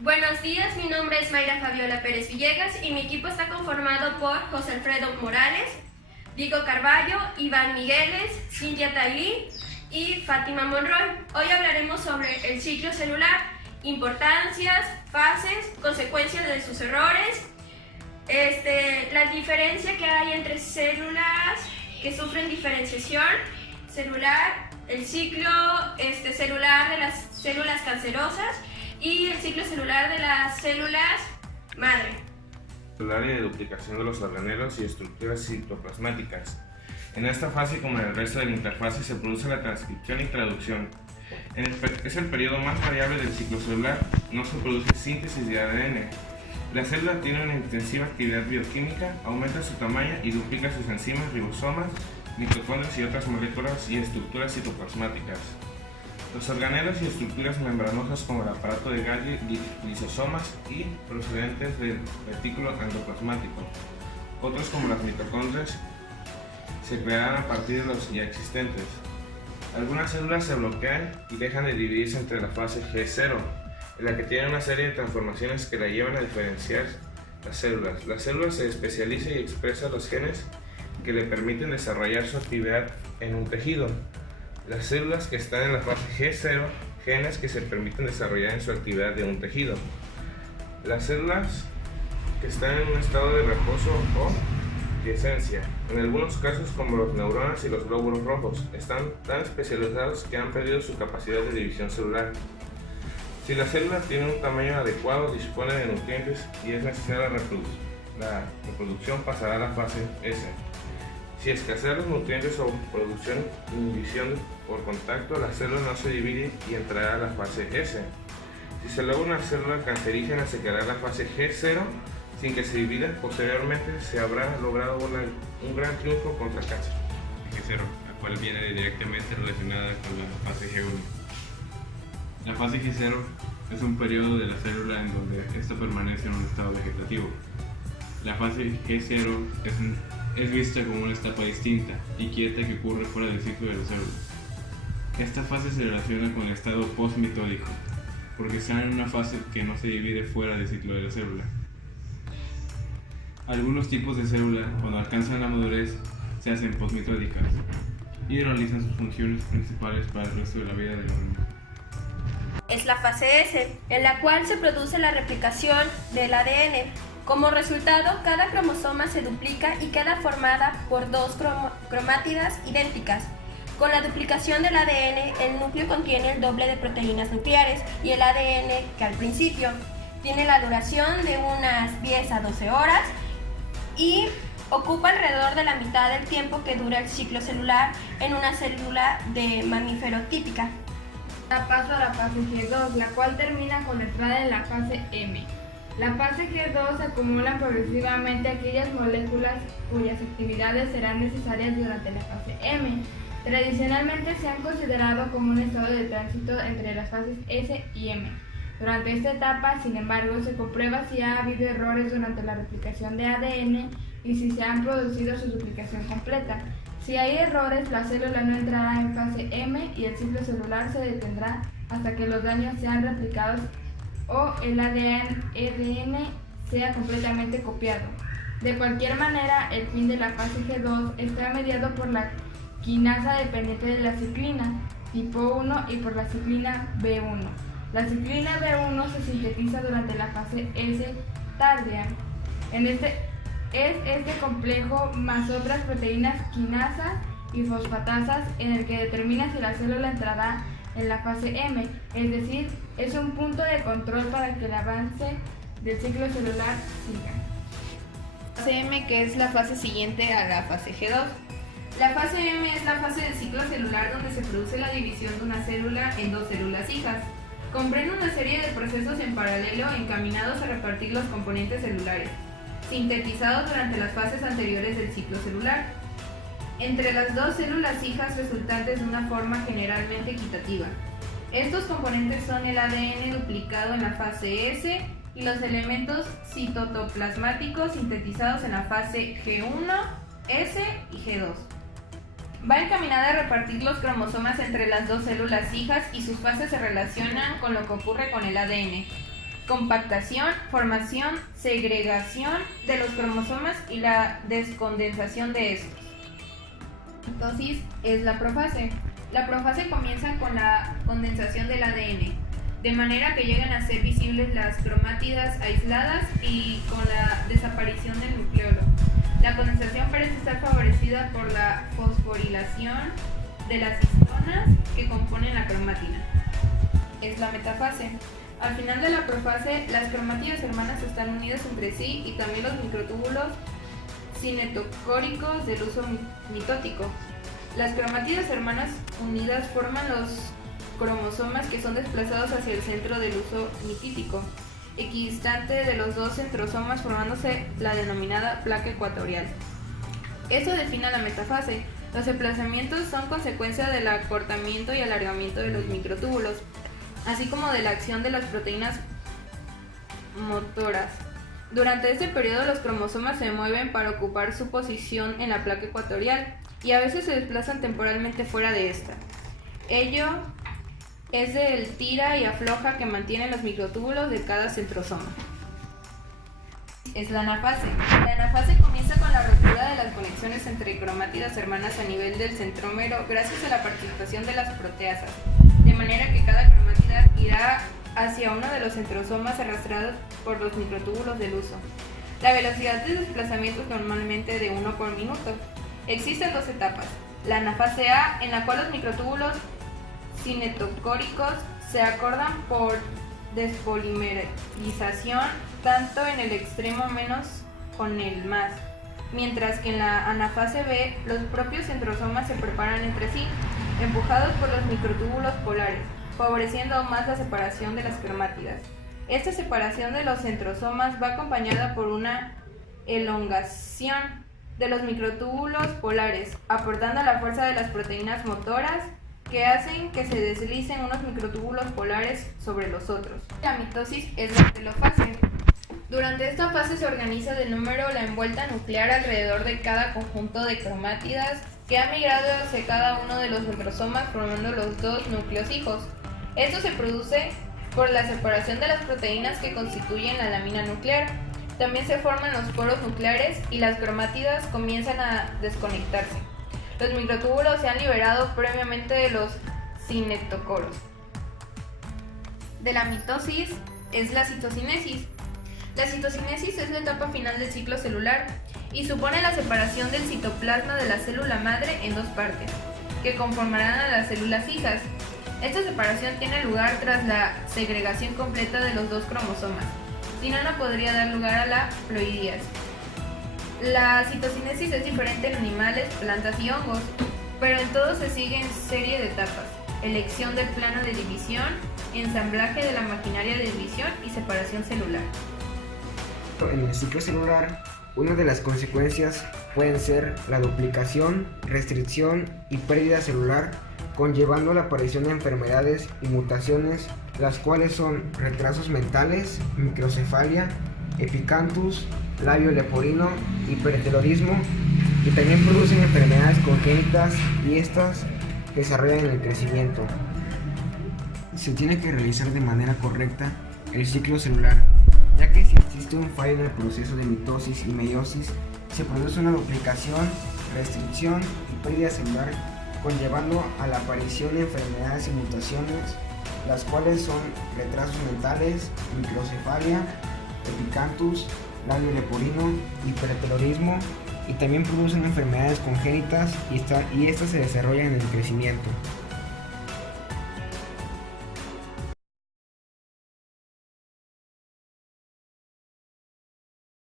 Buenos días, mi nombre es Mayra Fabiola Pérez Villegas y mi equipo está conformado por José Alfredo Morales, Diego Carballo, Iván Migueles, Cintia Tailí y Fátima Monroy. Hoy hablaremos sobre el ciclo celular, importancias, fases, consecuencias de sus errores, la diferencia que hay entre células que sufren diferenciación celular, el ciclo celular de las células cancerosas y el ciclo celular de las células madre. Celular y de duplicación de los organelos y estructuras citoplasmáticas. En esta fase, como en el resto de la interfase, se produce la transcripción y traducción. Es el periodo más variable del ciclo celular. No se produce síntesis de ADN. La célula tiene una intensiva actividad bioquímica, aumenta su tamaño y duplica sus enzimas, ribosomas, mitocondrias y otras moléculas y estructuras citoplasmáticas. Los organelos y estructuras membranosas como el aparato de Golgi, lisosomas y procedentes del retículo endoplasmático. Otros como las mitocondrias se crearán a partir de los ya existentes. Algunas células se bloquean y dejan de dividirse entre la fase G0, en la que tienen una serie de transformaciones que la llevan a diferenciar las células. La célula se especializa y expresa los genes que le permiten desarrollar su actividad en un tejido. Las células que están en la fase G0, genes que se permiten desarrollar en su actividad de un tejido. Las células que están en un estado de reposo o quiescencia, en algunos casos como los neuronas y los glóbulos rojos, están tan especializados que han perdido su capacidad de división celular. Si la célula tiene un tamaño adecuado, dispone de nutrientes y es necesaria la reproducción, pasará a la fase S. Si escasean los nutrientes o producción inhibición por contacto, la célula no se divide y entrará a la fase S. Si se logra una célula cancerígena, se quedará en la fase G0 sin que se divida. Posteriormente se habrá logrado un gran triunfo contra el cáncer. G0, la cual viene directamente relacionada con la fase G1. La fase G0 es un periodo de la célula en donde ésta permanece en un estado vegetativo. La fase G0 es vista como una etapa distinta y quieta que ocurre fuera del ciclo de la célula. Esta fase se relaciona con el estado postmitótico, porque está en una fase que no se divide fuera del ciclo de la célula. Algunos tipos de célula, cuando alcanzan la madurez, se hacen postmitóticas y realizan sus funciones principales para el resto de la vida del organismo. Es la fase S, en la cual se produce la replicación del ADN. Como resultado, cada cromosoma se duplica y queda formada por dos cromátidas idénticas. Con la duplicación del ADN, el núcleo contiene el doble de proteínas nucleares y el ADN, que al principio tiene la duración de unas 10 a 12 horas y ocupa alrededor de la mitad del tiempo que dura el ciclo celular en una célula de mamífero típica. Paso a la fase G2, la cual termina con la entrada en la fase M. La fase G2 se acumulan progresivamente aquellas moléculas cuyas actividades serán necesarias durante la fase M. Tradicionalmente se han considerado como un estado de tránsito entre las fases S y M. Durante esta etapa, sin embargo, se comprueba si ha habido errores durante la replicación de ADN y si se han producido su duplicación completa. Si hay errores, la célula no entrará en fase M y el ciclo celular se detendrá hasta que los daños sean replicados o el ADN sea completamente copiado. De cualquier manera, el fin de la fase G2 está mediado por la quinasa dependiente de la ciclina tipo 1 y por la ciclina B1. La ciclina B1 se sintetiza durante la fase S tardía. Es este complejo más otras proteínas quinasas y fosfatasas en el que determina si la célula entrará en la fase M, es decir, es un punto de control para que el avance del ciclo celular siga. Fase M, que es la fase siguiente a la fase G2. La fase M es la fase del ciclo celular donde se produce la división de una célula en dos células hijas. Comprende una serie de procesos en paralelo encaminados a repartir los componentes celulares, sintetizados durante las fases anteriores del ciclo celular, entre las dos células hijas resultantes de una forma generalmente equitativa. Estos componentes son el ADN duplicado en la fase S y los elementos citoplasmáticos sintetizados en la fase G1, S y G2. Va encaminada a repartir los cromosomas entre las dos células hijas y sus fases se relacionan con lo que ocurre con el ADN. compactación, formación, segregación de los cromosomas y la descondensación de estos. Entonces es la profase. La profase comienza con la condensación del ADN, de manera que llegan a ser visibles las cromátidas aisladas y con la desaparición del nucleolo. La condensación parece estar favorecida por la fosforilación de las histonas que componen la cromátina. Es la metafase. Al final de la profase, las cromátidas hermanas están unidas entre sí y también los microtúbulos cinetocóricos del uso mitótico. Las cromátidas hermanas unidas forman los cromosomas que son desplazados hacia el centro del uso mitítico, equidistante de los dos centrosomas, formándose la denominada placa ecuatorial. Eso define la metafase. Los desplazamientos son consecuencia del acortamiento y alargamiento de los microtúbulos, así como de la acción de las proteínas motoras. Durante este periodo los cromosomas se mueven para ocupar su posición en la placa ecuatorial y a veces se desplazan temporalmente fuera de esta. Ello es del tira y afloja que mantienen los microtúbulos de cada centrosoma. Es la anafase. La anafase comienza con la ruptura de las conexiones entre cromátidas hermanas a nivel del centrómero gracias a la participación de las proteasas, de manera que cada cromátida irá hacia uno de los centrosomas arrastrados por los microtúbulos del uso. La velocidad de desplazamiento es normalmente de 1 por minuto. Existen dos etapas. La anafase A, en la cual los microtúbulos cinetocóricos se acordan por despolimerización tanto en el extremo menos con el más, mientras que en la anafase B los propios centrosomas se preparan entre sí, empujados por los microtúbulos polares, favoreciendo aún más la separación de las cromátidas. Esta separación de los centrosomas va acompañada por una elongación de los microtúbulos polares, aportando la fuerza de las proteínas motoras que hacen que se deslicen unos microtúbulos polares sobre los otros. La mitosis es la telofase. Durante esta fase se organiza de número la envuelta nuclear alrededor de cada conjunto de cromátidas que ha migrado hacia cada uno de los centrosomas formando los dos núcleos hijos. Esto se produce por la separación de las proteínas que constituyen la lámina nuclear. También se forman los poros nucleares y las cromátidas comienzan a desconectarse. Los microtúbulos se han liberado previamente de los cinetocoros. De la mitosis es la citocinesis. La citocinesis es la etapa final del ciclo celular y supone la separación del citoplasma de la célula madre en dos partes, que conformarán a las células hijas. Esta separación tiene lugar tras la segregación completa de los dos cromosomas, si no, no podría dar lugar a la ploidíase. La citocinesis es diferente en animales, plantas y hongos, pero en todos se siguen serie de etapas: elección del plano de división, ensamblaje de la maquinaria de división y separación celular. En el ciclo celular, una de las consecuencias pueden ser la duplicación, restricción y pérdida celular, conllevando la aparición de enfermedades y mutaciones, las cuales son retrasos mentales, microcefalia, epicanthus, labio leporino, hipertelorismo, y también producen enfermedades congénitas y estas desarrollan en el crecimiento. Se tiene que realizar de manera correcta el ciclo celular, ya que si existe un fallo en el proceso de mitosis y meiosis, se produce una duplicación, restricción y pérdida celular, conllevando a la aparición de enfermedades y mutaciones, las cuales son retrasos mentales, microcefalia, epicanthus, labio leporino, hipertelorismo, y también producen enfermedades congénitas y estas se desarrollan en el crecimiento.